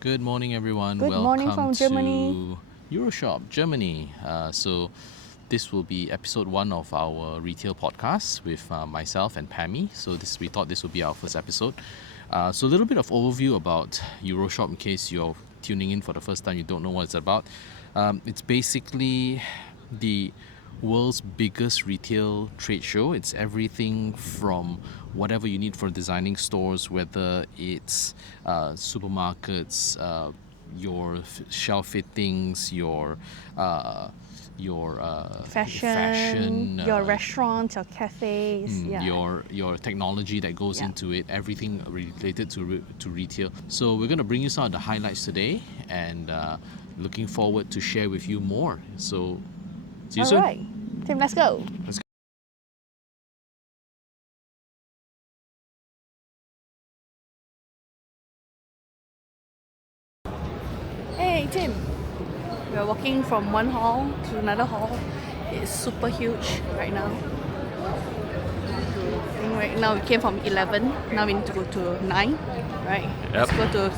Good morning, everyone. Good morning Welcome from Germany. to Euroshop, Germany. So, this will be episode 1 of our retail podcast with myself and Pamy. So, we thought this would be our first episode. So, a little bit of overview about Euroshop in case you're tuning in for the first time, you don't know what it's about. It's basically the world's biggest retail trade show. It's everything from whatever you need for designing stores, whether it's supermarkets, your shelf fittings, your fashion, Your restaurants, your cafes. your technology that goes into it, everything related to retail. So we're going to bring you some of the highlights today, and looking forward to share with you more. So see you soon. All right, Tim, let's go. Let's go. Hey, Tim. We're walking from one hall to another hall. It's super huge right now. I think right now we came from 11. Now we need to go to 9, right? Yep. Let's go to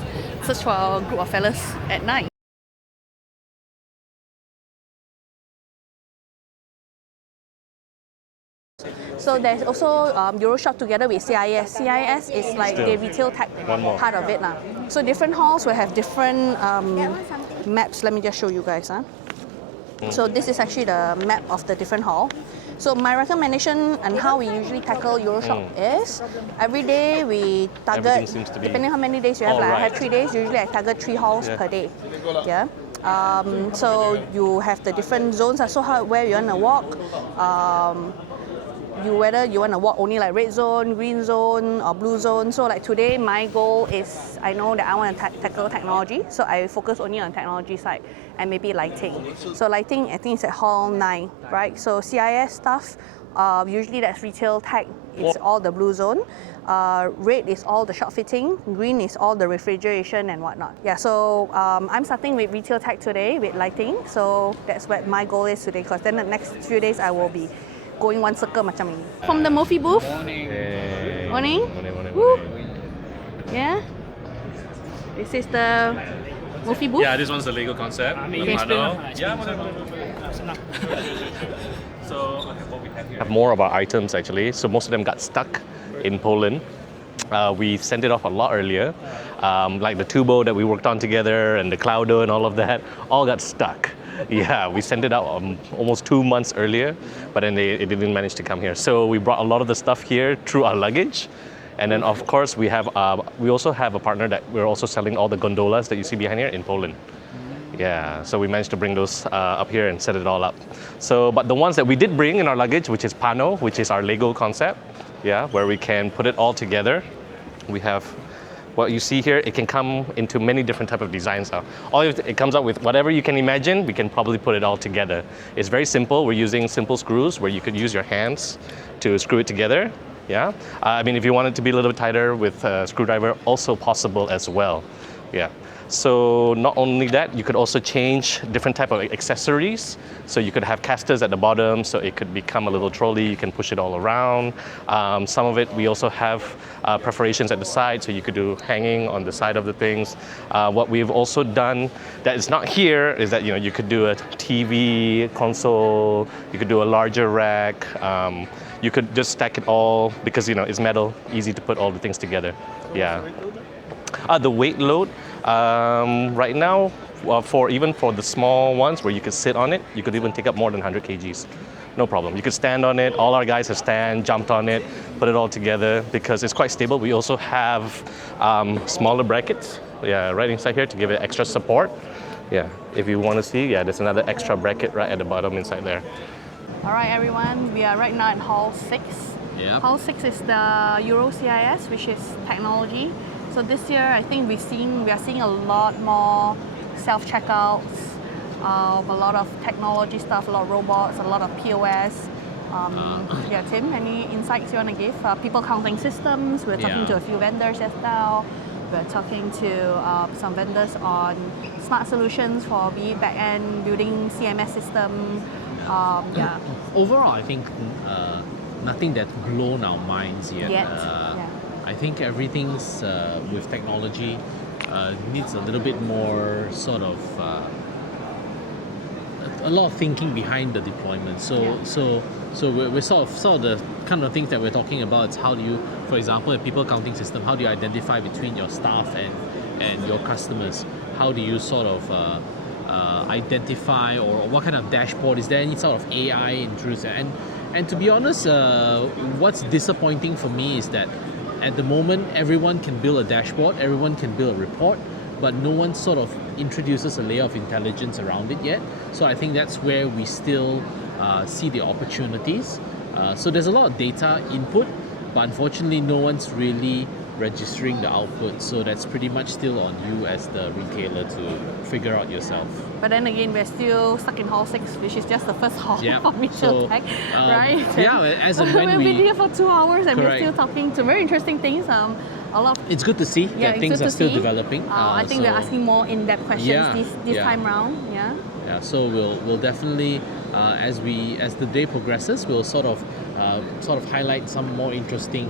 search for our group of fellas at 9. So there's also Euroshop together with CIS. CIS is like the retail tech part of it. So different halls will have different maps. Let me just show you guys. So this is actually the map of the different hall. So my recommendation and how we usually tackle Euroshop is every day we target, depending how many days you have, I have 3 days, usually I target 3 halls per day. Yeah. So you have the different zones. So where you want to walk. Whether you want to walk only like red zone, green zone, or blue zone. So like today, my goal is I know that I want to tackle technology, so I focus only on technology side and maybe lighting. So lighting, I think it's at hall 9, right? So CIS stuff, usually that's retail tech. It's all the blue zone. Red is all the shop fitting. Green is all the refrigeration and whatnot. Yeah. So I'm starting with retail tech today with lighting. So that's what my goal is today. Because then the next few days I will be going one circle macam ini. From the Mofi booth. Morning. Woo. Yeah. This is the Mofi booth. Yeah, this one's the Lego concept. Okay, So what we have more of our items actually. So most of them got stuck in Poland. We sent it off a lot earlier. Like the tubo that we worked on together and the Cloudo and all of that, all got stuck. Yeah, we sent it out almost 2 months earlier, but then it didn't manage to come here. So we brought a lot of the stuff here through our luggage. And then of course we also have a partner that we're also selling all the gondolas that you see behind here in Poland. Yeah, so we managed to bring those up here and set it all up. So, but the ones that we did bring in our luggage, which is Pano, which is our Lego concept, yeah, where we can put it all together. We have what you see here. It can come into many different type of designs. It comes out with whatever you can imagine. We can probably put it all together. It's very simple. We're using simple screws where you could use your hands to screw it together. Yeah, I mean, if you want it to be a little bit tighter with a screwdriver, also possible as well. Yeah. So not only that, you could also change different type of accessories. So you could have casters at the bottom, so it could become a little trolley. You can push it all around. Some of it, we also have perforations at the side, so you could do hanging on the side of the things. What we've also done that is not here is that you could do a TV console. You could do a larger rack. You could just stack it all because it's metal, easy to put all the things together. Yeah. The weight load. Right now, even for the small ones where you could sit on it, you could even take up more than 100 kgs. No problem. You could stand on it. All our guys have jumped on it, put it all together because it's quite stable. We also have smaller brackets, right inside here to give it extra support. Yeah, if you want to see, there's another extra bracket right at the bottom inside there. All right, everyone. We are right now at hall 6. Yeah. Hall 6 is the Euro CIS, which is technology. So this year, I think we are seeing a lot more self-checkouts, a lot of technology stuff, a lot of robots, a lot of POS. Yeah, Tim, any insights you want to give? People counting systems. We're talking to a few vendors just now. We're talking to some vendors on smart solutions for back-end building CMS system. Yeah. Overall, I think nothing that's blown our minds yet. Yeah. I think everything's with technology needs a little bit more sort of a lot of thinking behind the deployment. So we're sort of the kind of things that we're talking about. It's how do you, for example, a people counting system, how do you identify between your staff and your customers? How do you sort of identify, or what kind of dashboard? Is there any sort of AI introduced? And to be honest, what's disappointing for me is that at the moment, everyone can build a dashboard, everyone can build a report, but no one sort of introduces a layer of intelligence around it yet. So I think that's where we still see the opportunities. So there's a lot of data input, but unfortunately no one's really registering the output. So that's pretty much still on you as the retailer to figure out yourself. But then again, we're still stuck in Hall 6, which is just the first hall Yeah. for retail tech, right? Yeah, as and when we've been here for 2 hours and Correct. we're still talking to very interesting things. A lot of, It's good to see that it's things good are to still see. developing. I think we're asking more in-depth questions Yeah, this yeah. time round. Yeah. Yeah, so we'll definitely as the day progresses, we'll sort of highlight some more interesting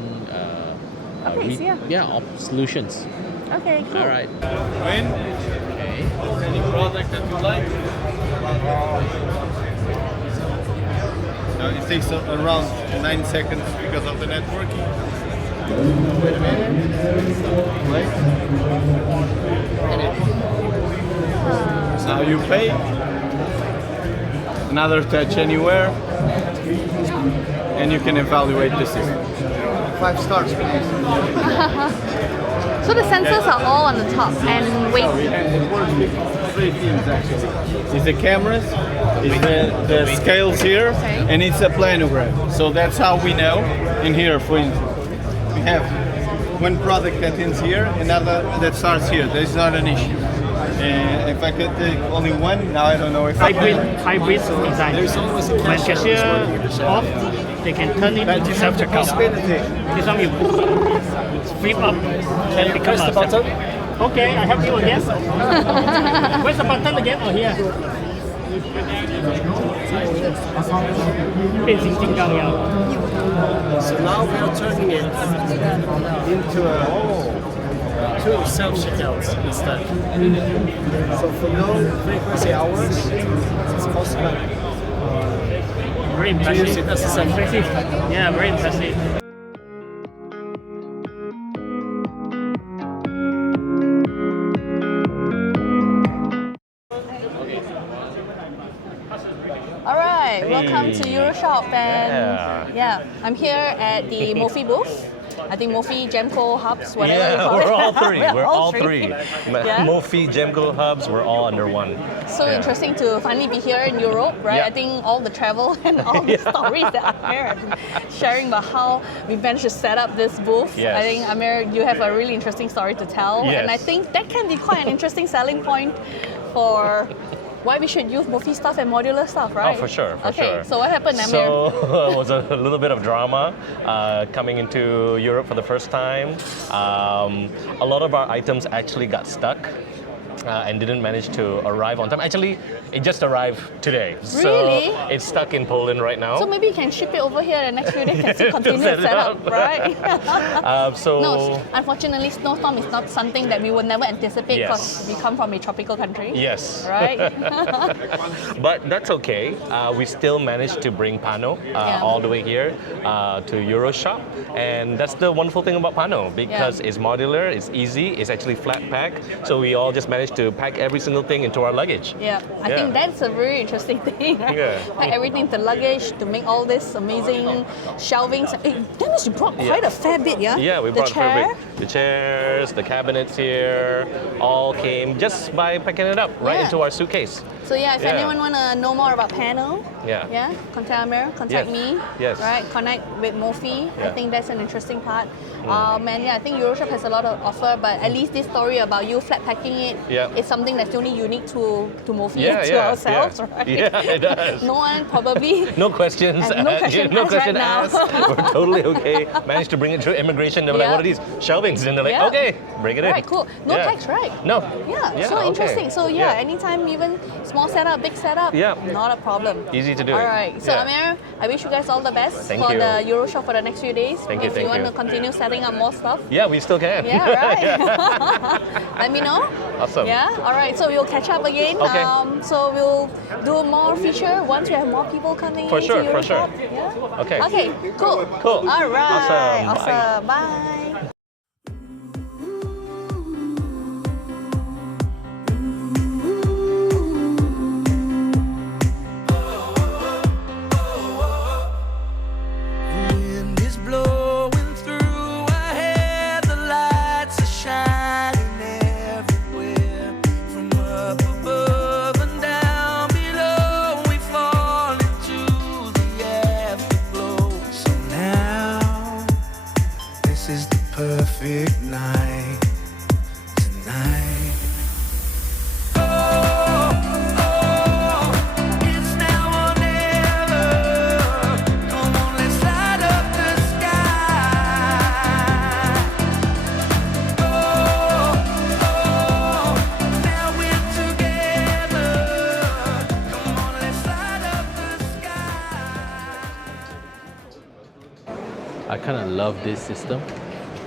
solutions. Okay, cool. All right. Win. Okay. Any product that you like? It takes around 9 seconds because of the networking. Wait a minute. Wait. Now you pay. Another touch anywhere. And you can evaluate the system. 5 stars, please. So the sensors are all on the top and wait. It works with 3 things actually. It's the cameras, it's the scales here, Okay. and it's a planograph. So that's how we know. In here, for instance, we have one product that ends here, another that starts here. That's not an issue. And if I could take only one, now I don't know if I can. hybrid design. When cashier off, they can turn it into self-checkout. This one you flip up and become a button. Okay, I help you again. Where's the button again? Oh, here. 变形金刚一样。 So now we are turning it into two self-checkouts instead. So for low frequency hours, it's possible Very to use impressive. it as a self-checkout. Yeah, very impressive. All right, welcome to Euroshop, and I'm here at the Mofi booth. I think Mofi, Gemco, Hubs, whatever you Yeah, call we're it. all three. We're all three. three. Yeah. Mofi, Gemco hubs, we're all under one. So Yeah. interesting to finally be here in Europe, right? Yeah. I think all the travel and all the stories that Amir has been sharing about how we managed to set up this booth. Yes. I think Amir, you have a really interesting story to tell, and I Yes. think that can be quite an interesting selling point for why we should use Mofi stuff and modular stuff, right? Oh, for sure, for okay, sure. so what happened, Amir? So it was a little bit of drama coming into Europe for the first time. A lot of our items actually got stuck and didn't manage to arrive on time. Actually, it just arrived today. Really? So it's stuck in Poland right now. So maybe you can ship it over here the next few days and still continue set to it set up, up. right? No, So unfortunately, snowstorm is not something that we would never anticipate because Yes. we come from a tropical country. yes. Right? But that's okay. We still managed to bring Pano all the way here to Euroshop. And that's the wonderful thing about Pano because it's modular, it's easy, it's actually flat pack. So we all just managed to pack every single thing into our luggage. Yeah, I think that's a very interesting thing, right? Yeah. Like everything to luggage to make all this amazing shelving. That means you brought quite a fair bit, yeah? Yeah, we the brought chair. the chairs, the cabinets here, all came just by packing it up right Yeah. into our suitcase. So yeah, if Yeah. anyone want to know more about Pano, Yeah. contact Amir, contact Yes. me. Yes. Right, connect with Mofi. I Yeah. think that's an interesting part. And yeah, I think Euroshop has a lot of offer, but at least this story about you flat packing it, Yeah. it's something that's only unique to Mofi Yeah, and to yeah, ourselves, yeah. right? Yeah, it does. No one probably. No questions. And no question no asked question right now. asked. We're totally okay. Managed to bring it through immigration. They were like, Yeah. "What are these shelvings?" And they're like, Yeah. "Okay, bring it in." Right, cool. No Yeah. tax, right? No. Yeah, Yeah, so okay. interesting. So yeah, anytime, even small setup, big setup, Yeah. not a problem. Easy easy to do. All right. So Yeah. Amir, I wish you guys all the best Thank for you. the Euroshop for the next few days. Thank you, If thank you want you. to continue setting up more stuff. Yeah, we still can. Yeah, right. Let me know. Awesome. Yeah. All right. So we'll catch up again. Okay. So we'll do more feature once we have more people coming. For sure, into for sure. Euroshop. Yeah. Okay. Okay. Cool. Cool. All right. Awesome. Bye. Awesome. Bye. Wind is blowing through our hair, the lights are shining everywhere. From up above and down below, we fall into the afterglow. So now, this is the perfect night tonight. It's now or never. Come on, let's light up the sky. Now we're together. Come on, let's light up the sky. I kind of love this system.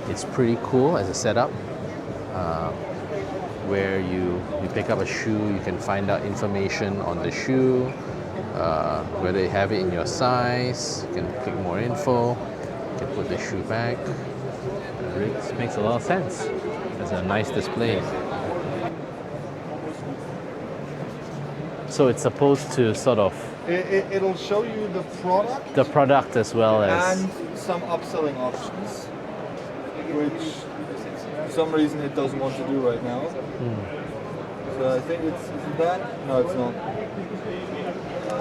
It's pretty cool as a setup, where you pick up a shoe, you can find out information on the shoe, whether you have it in your size, you can click more info, you can put the shoe back. It makes a lot of sense. It's a nice display. So it's supposed to sort of It'll show you the product as well as and some upselling options, which for some reason it doesn't want to do right now. So I think is it that? No, it's not.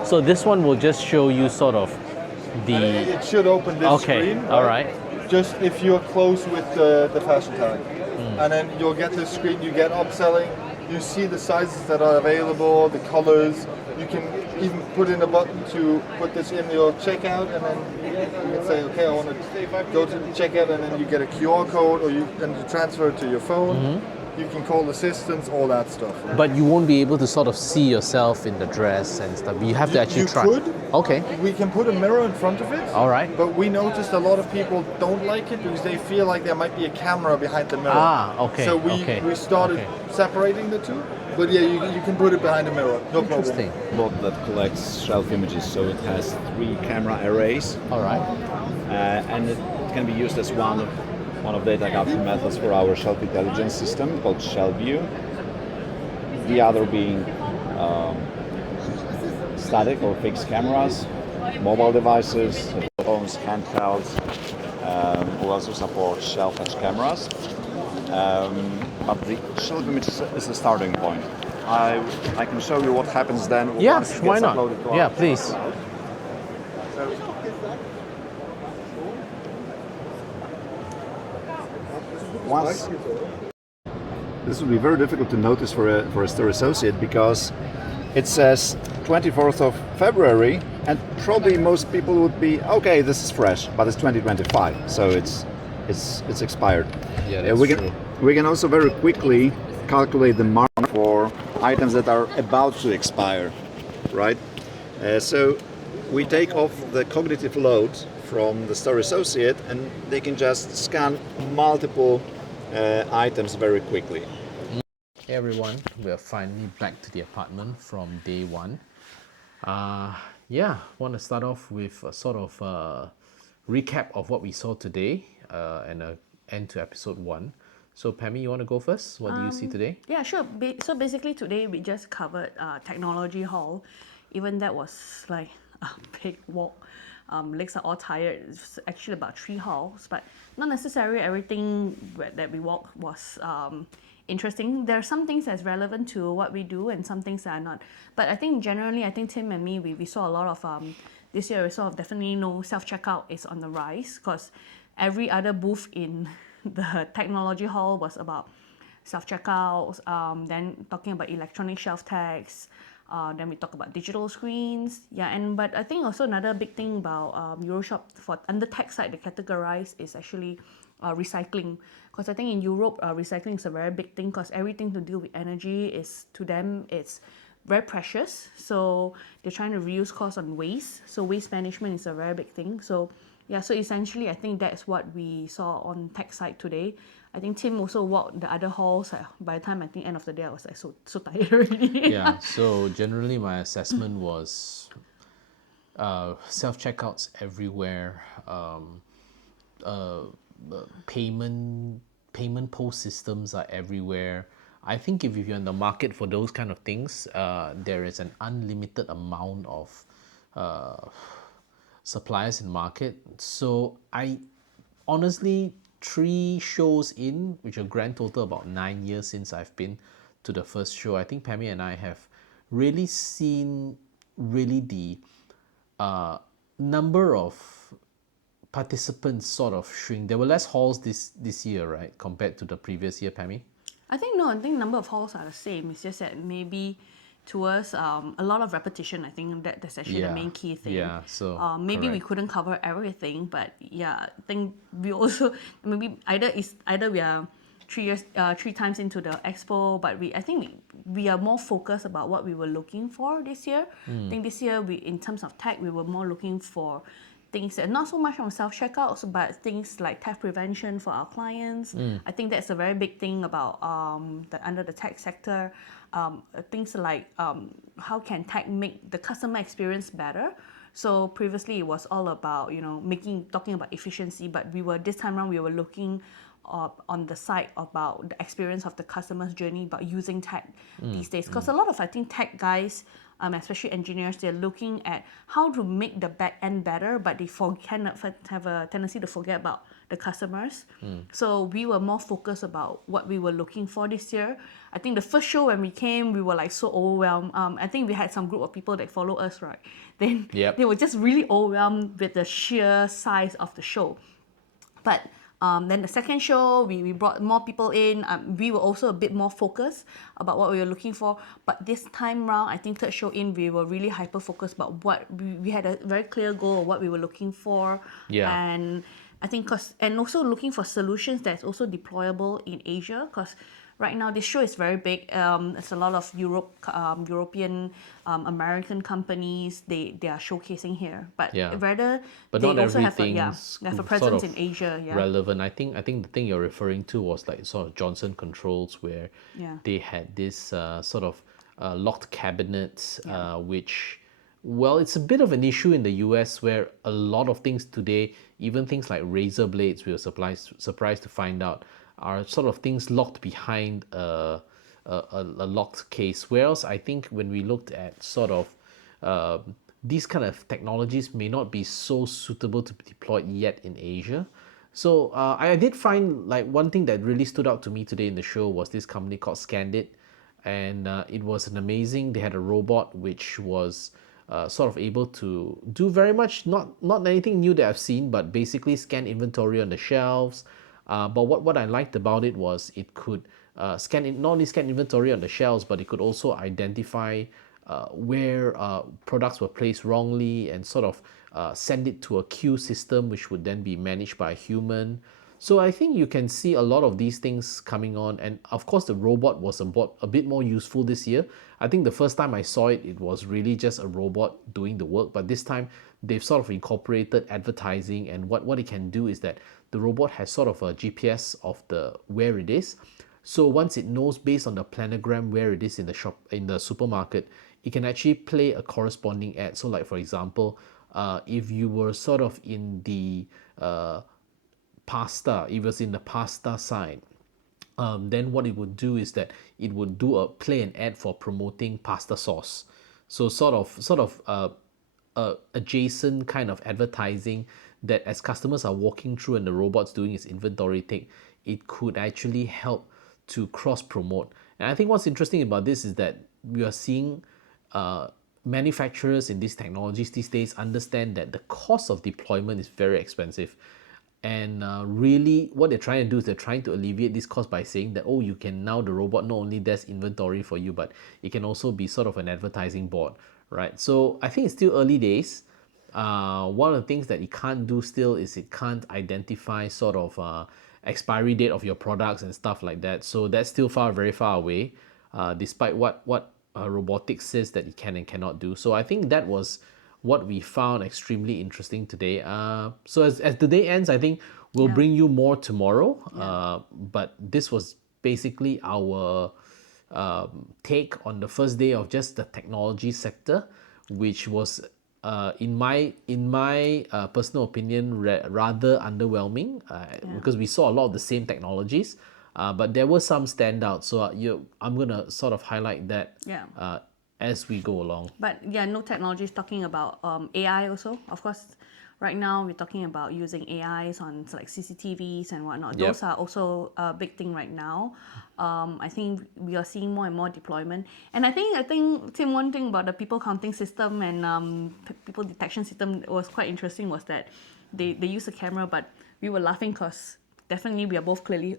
so this one will just show you sort of And the it should open this okay, screen. all right. Just if you're close with the fashion tag. And then you'll get this screen, you get upselling, you see the sizes that are available, the colors. You can even put in a button to put this in your checkout, and then you can say, okay, I want to go to the checkout, and then you get a QR code, or you transfer it to your phone. You can call assistants, all that stuff. Right? But you won't be able to sort of see yourself in the dress and stuff. You have to actually you try. could. Okay. We can put a mirror in front of it. All right. But we noticed a lot of people don't like it because they feel like there might be a camera behind the mirror. Ah, okay, So we started okay. separating the two. But yeah, you can put it behind the mirror. No Interesting. problem. Bot that collects shelf images, so it has 3 camera arrays, All right. and it can be used as one of the data capture methods for our shelf intelligence system called Shelf View. The other being static or fixed cameras, mobile devices, phones, handhelds. We also support shelf edge cameras. But the shelf image is the starting point. I can show you what happens then Yeah, once it why gets not? uploaded to our Yeah, please. Once this will be very difficult to notice for a store associate because it says 24th of February, and probably most people would be okay. This is fresh, but it's 2025, so it's expired. Yeah, that's true. We can also very quickly calculate the mark for items that are about to expire, right? So we take off the cognitive load from the store associate, and they can just scan multiple items very quickly. Hey everyone, we are finally back to the apartment from day one. Want to start off with a sort of recap of what we saw today and an end to episode 1. So Pamy, you want to go first? What do you see today? Yeah, sure. So basically today we just covered technology hall. Even that was like a big walk. Legs are all tired. It's actually about 3 halls, but not necessarily everything that we walked was interesting. There are some things that's relevant to what we do and some things that are not. But I think generally, I think Tim and me, we saw a lot of, this year we saw definitely self-checkout is on the rise because every other booth in the technology hall was about self-checkouts, then talking about electronic shelf tags, then we talk about digital screens. But I think also another big thing about Euroshop for under tech side, the categorize is actually recycling. Because I think in Europe, recycling is a very big thing because everything to do with energy is, to them, it's very precious. So they're trying to reduce cost on waste. So waste management is a very big thing. So yeah, so essentially I think that's what we saw on tech side today. I think Tim also walked the other halls. By the time I think end of the day, I was like so tired already. Yeah, so generally my assessment was self checkouts everywhere, payment post systems are everywhere. I think if you're in the market for those kind of things, there is an unlimited amount of suppliers in the market. So I honestly, 3 shows in, which a grand total about 9 years since I've been to the first show, I think Pamy and I have really seen really the number of participants sort of shrink. There were less halls this year, right, compared to the previous year, Pamy? I think no. I think number of halls are the same. It's just that maybe to us, a lot of repetition. I think that's actually the Yeah. main key thing. Yeah, so, maybe we correct. couldn't cover everything, but yeah, I think we also maybe either we are 3 times into the expo, but I think we are more focused about what we were looking for this year. I think this year in terms of tech, we were more looking for things that not so much on self checkouts, but things like theft prevention for our clients. I think that's a very big thing about under the tech sector. Things like how can tech make the customer experience better. So previously it was all about talking about efficiency, but this time around we were looking on the side about the experience of the customer's journey about using tech these days. Because a lot of I think tech guys, especially engineers, they're looking at how to make the back end better, but they have a tendency to forget about the customers. So we were more focused about what we were looking for this year. I think the first show when we came, we were like so overwhelmed. I think we had some group of people that follow us, right? Then Yep. they were just really overwhelmed with the sheer size of the show. But then the second show, we brought more people in. We were also a bit more focused about what we were looking for. But this time round, I think third show in, we were really hyper focused about what we had a very clear goal of what we were looking for. Yeah. And I think and also looking for solutions that's also deployable in Asia, because right now this show is very big. It's a lot of European, American companies. They are showcasing here, but Yeah. rather But they not also have everything's they have a sort presence of in Asia. Yeah. relevant. I think the thing you're referring to was like sort of Johnson Controls, where Yeah. they had this sort of locked cabinets, which, well, it's a bit of an issue in the US where a lot of things today, even things like razor blades, we were surprised to find out, are sort of things locked behind a locked case. Whereas I think when we looked at sort of these kind of technologies may not be so suitable to be deployed yet in Asia. So I did find like one thing that really stood out to me today in the show was this company called Scandit, and it was an amazing. They had a robot which was sort of able to do very much not anything new that I've seen, but basically scan inventory on the shelves. But what I liked about it was it could not only scan inventory on the shelves, but it could also identify where products were placed wrongly and sort of send it to a queue system, which would then be managed by a human. So I think you can see a lot of these things coming on, and of course the robot was a bit more useful this year. I think the first time I saw it, it was really just a robot doing the work, but this time they've sort of incorporated advertising, and what it can do is that the robot has sort of a GPS of where it is. So once it knows based on the planogram where it is in the supermarket, it can actually play a corresponding ad. So like for example, if you were sort of in the pasta, it was in the pasta side, then what it would do is that it would play an ad for promoting pasta sauce. So sort of adjacent kind of advertising that as customers are walking through and the robot's doing its inventory take, it could actually help to cross promote. And I think what's interesting about this is that we are seeing manufacturers in these technologies these days understand that the cost of deployment is very expensive. And really what they're trying to do is they're trying to alleviate this cost by saying that, oh, you can now, the robot not only does inventory for you, but it can also be sort of an advertising board, right? So I think it's still early days. One of the things that it can't do still is it can't identify sort of expiry date of your products and stuff like that. So that's still very far away, despite what robotics says that it can and cannot do. So I think that was what we found extremely interesting today. So as the day ends, I think we'll bring you more tomorrow. But this was basically our take on the first day of just the technology sector, which was in my personal opinion rather underwhelming because we saw a lot of the same technologies, but there were some standouts. So I'm gonna sort of highlight that as we go along. But yeah, no technology is talking about AI also. Of course, right now we're talking about using AIs on like CCTVs and whatnot. Yep. Those are also a big thing right now. I think we are seeing more and more deployment. And I think Tim, one thing about the people counting system and people detection system was quite interesting was that they use a camera, but we were laughing because definitely we are both clearly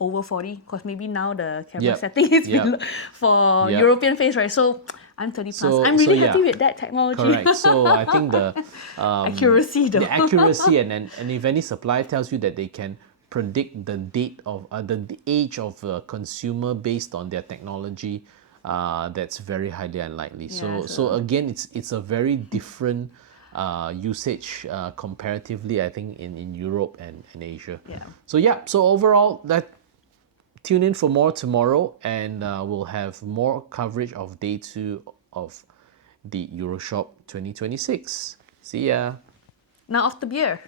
over 40 because maybe now the camera setting is below for European face, right? So I'm 30 plus. I'm really happy with that technology. Correct. So I think the accuracy though. the accuracy and if any supplier tells you that they can predict the date of the age of a consumer based on their technology, that's very highly unlikely. So again, it's a very different usage comparatively, I think, in Europe and Asia. So overall, tune in for more tomorrow, and we'll have more coverage of day 2 of the Euroshop 2026. See ya. Now off the beer.